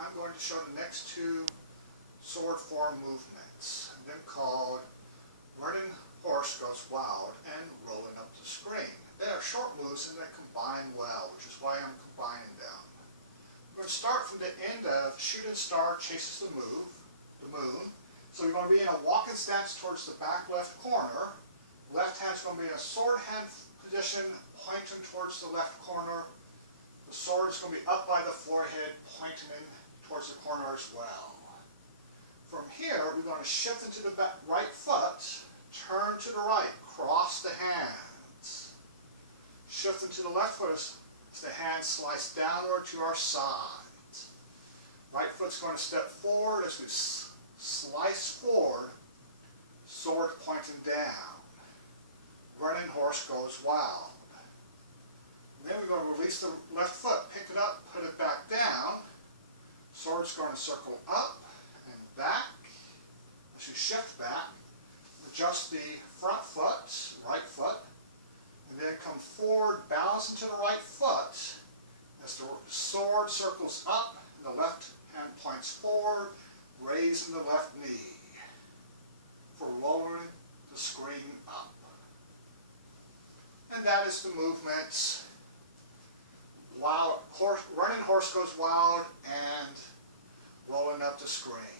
I'm going to show the next two sword form movements, them called Running Horse Goes Wild and Rolling Up the Screen. They are short moves and they combine well, which is why I'm combining them. We're going to start from the end of Shooting Star Chases the Moon. So you're going to be in a walking stance towards the back left corner. Left hand's going to be in a sword hand position, pointing towards the left corner. The sword is going to be up by the forehead, pointing in towards the corner as well. From here, we're going to shift into the right foot, turn to the right, cross the hands. Shift into the left foot as the hands slice downward to our side. Right foot's going to step forward as we slice forward, sword pointing down. Running Horse Goes Wild. And then we're going to release the left foot, pick it up, put it back down. Sword's going to circle up and back. As you shift back, adjust the front foot, right foot, and then come forward, balance into the right foot. As the sword circles up, and the left hand points forward, raising the left knee for lowering the screen up. And that is the movements Running Horse Goes Wild and Rolling Up the Screen.